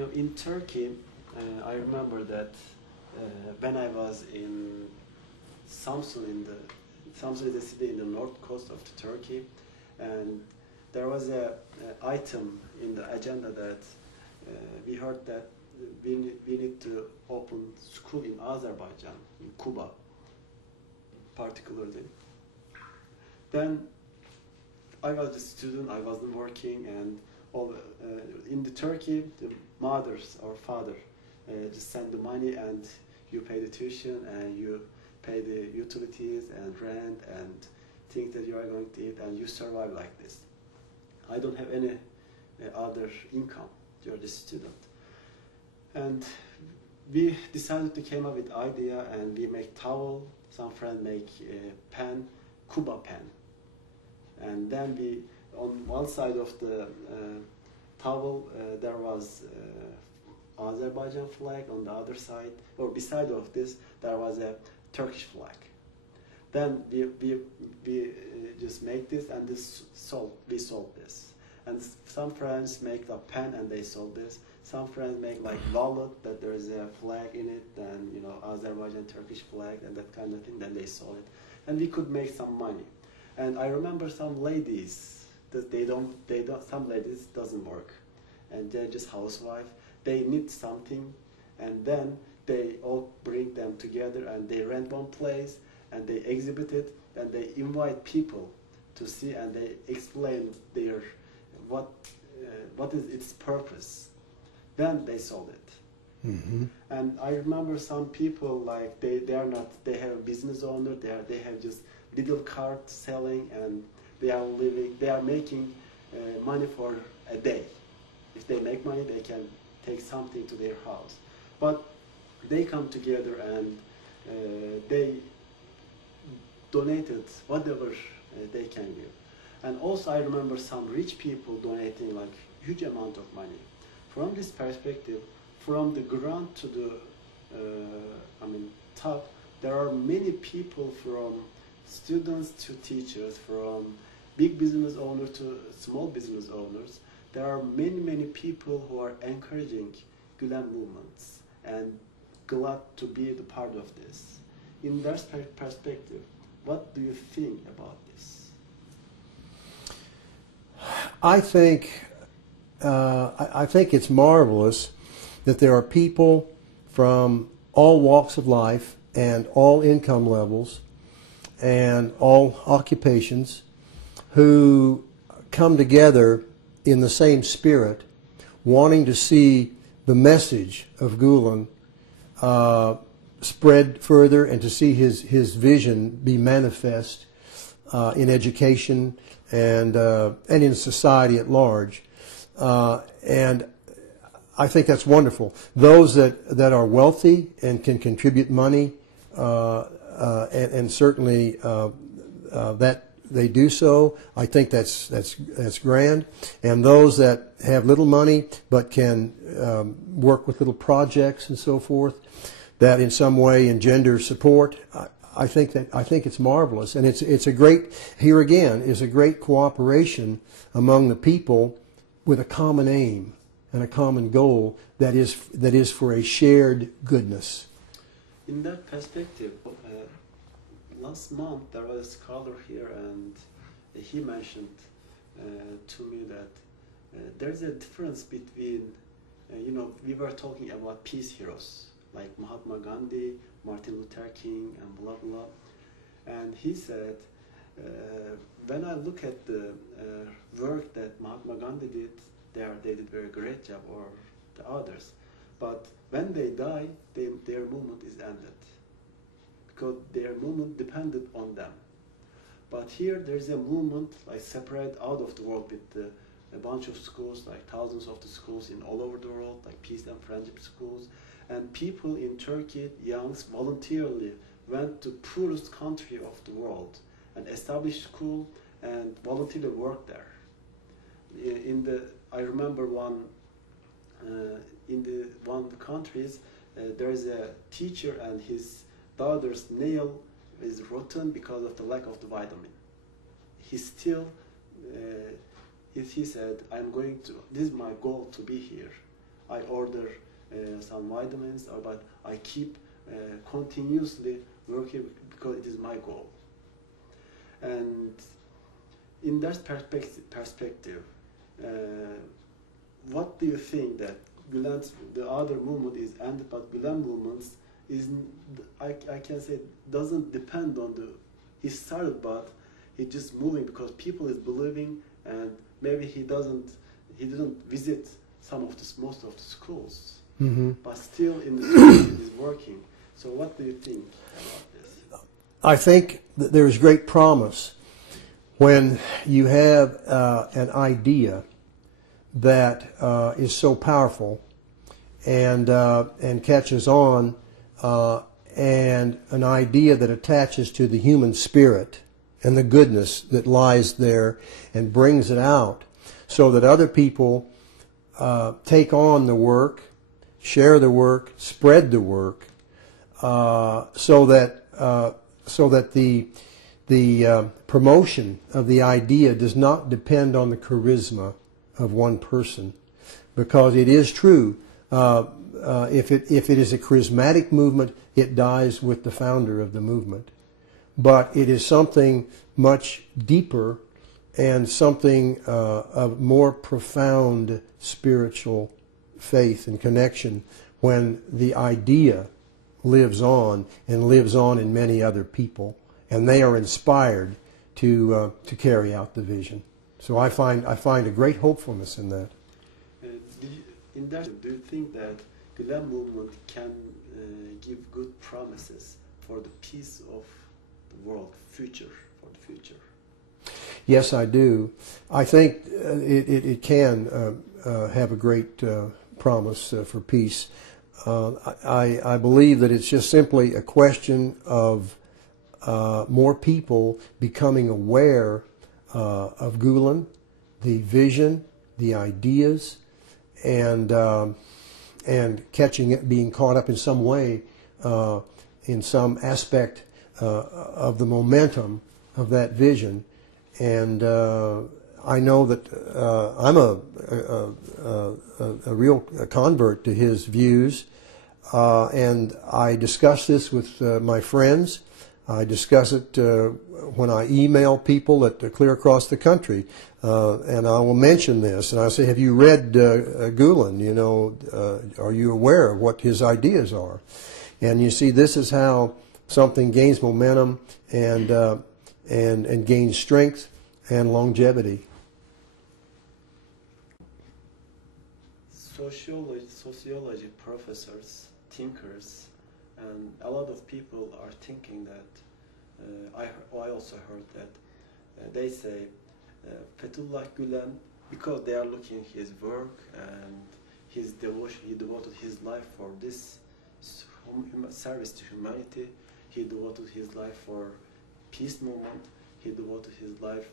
In Turkey, I remember that when I was in Samsun, Samsun is a city in the north coast of the Turkey, and there was a item in the agenda that we heard that we need to open school in Azerbaijan, in Cuba, particularly. Then I was a student, I wasn't working, and in the Turkey, the mothers or father just send the money and you pay the tuition and you pay the utilities and rent and things that you are going to eat and you survive like this. I don't have any other income. You're the student. And we decided to came up with idea and we make towel. Some friends make a pen, Cuba pen. And then we, on one side of the towel, there was Azerbaijan flag. On the other side, or beside of this, there was a Turkish flag. Then we just make this and we sold this. And some friends make a pen and they sold this. Some friends make like wallet that there is a flag in it, and Azerbaijan Turkish flag and that kind of thing. Then they sold it, and we could make some money. And I remember some ladies that some ladies doesn't work, and they're just housewife. They need something, and then they all bring them together and they rent one place and they exhibit it and they invite people to see and they explain what is its purpose. Then they sold it. Mm-hmm. And I remember some people like they have a business owner, they have just little cart selling and they are making money for a day. If they make money, they can take something to their house. But they come together and they donated whatever they can give. And also I remember some rich people donating like huge amount of money. From this perspective, from the ground to the top, there are many people, from students to teachers, from big business owners to small business owners. There are many people who are encouraging Gulen movements and glad to be the part of this. In that perspective, what do you think about this? I think it's marvelous that there are people from all walks of life and all income levels and all occupations who come together in the same spirit, wanting to see the message of Gulen spread further and to see his vision be manifest in education and in society at large. And I think that's wonderful. Those that are wealthy and can contribute money, and certainly that they do so, I think that's grand. And those that have little money but can work with little projects and so forth, that in some way engender support, I think it's marvelous. And it's a great, here again is a great cooperation among the people with a common aim and a common goal that is for a shared goodness. In that perspective, last month there was a scholar here and he mentioned to me that there's a difference between, we were talking about peace heroes like Mahatma Gandhi, Martin Luther King, and blah blah. And he said, when I look at the work that Mahatma Gandhi did, they did a very great job, or the others. But when they die, their movement is ended, because their movement depended on them. But here there's a movement like separate out of the world with a bunch of schools, like thousands of the schools in all over the world, like peace and friendship schools. And people in Turkey, youngs, voluntarily went to poorest country of the world and established school and voluntarily worked there. I remember in one of the countries, there is a teacher and his daughter's nail is rotten because of the lack of the vitamin. He still, he said, this is my goal to be here. I order some vitamins, but I keep continuously working because it is my goal. And in that perspective, what do you think that Gulen's, the other movement is ended, but Gulen movement is, I can say, doesn't depend on the, he started, but he's just moving because people is believing, and maybe he didn't visit some of the, most of the schools, but still in the schools he is working. So what do you think about this? I think that there is great promise when you have an idea that is so powerful and catches on, and an idea that attaches to the human spirit and the goodness that lies there and brings it out, so that other people take on the work, share the work, spread the work, so that the promotion of the idea does not depend on the charisma of one person, because it is true. If it is a charismatic movement, it dies with the founder of the movement. But it is something much deeper and something of more profound spiritual faith and connection when the idea lives on and lives on in many other people, and they are inspired to carry out the vision. So I find a great hopefulness in that. In that, do you think that Gulen movement can give good promises for the peace of the world, for the future? Yes, I do. I think it can have a great promise for peace. I believe that it's just simply a question of more people becoming aware of Gulen, the vision, the ideas, and catching it, being caught up in some way, in some aspect of the momentum of that vision. And I know that I'm a real convert to his views, and I discuss this with my friends. I discuss it when I email people that clear across the country, and I will mention this. And I say, "Have you read Gulen? You know, are you aware of what his ideas are?" And you see, this is how something gains momentum and gains strength and longevity. Sociology professors, thinkers, and a lot of people are thinking that, I also heard that they say Fethullah Gulen, because they are looking his work and his devotion, he devoted his life for this service to humanity, he devoted his life for peace movement, he devoted his life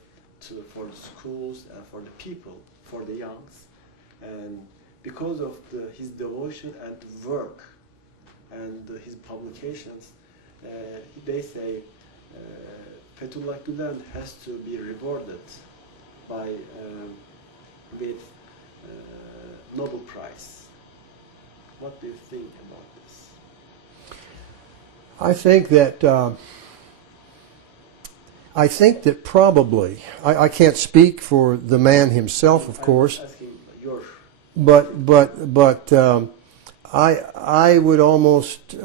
for the schools and for the people, for the youngs, and because of his devotion and work and his publications, they say Fethullah Gulen has to be rewarded by with Nobel Prize. What do you think about this? I think that probably, I can't speak for the man himself, of course, but I would almost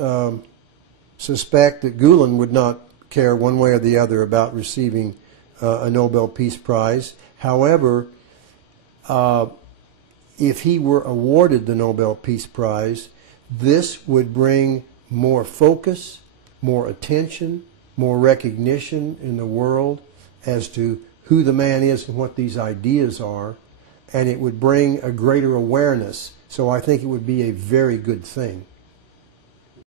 suspect that Gulen would not care one way or the other about receiving a Nobel Peace Prize. However, if he were awarded the Nobel Peace Prize, this would bring more focus, more attention, more recognition in the world as to who the man is and what these ideas are, and it would bring a greater awareness. So I think it would be a very good thing.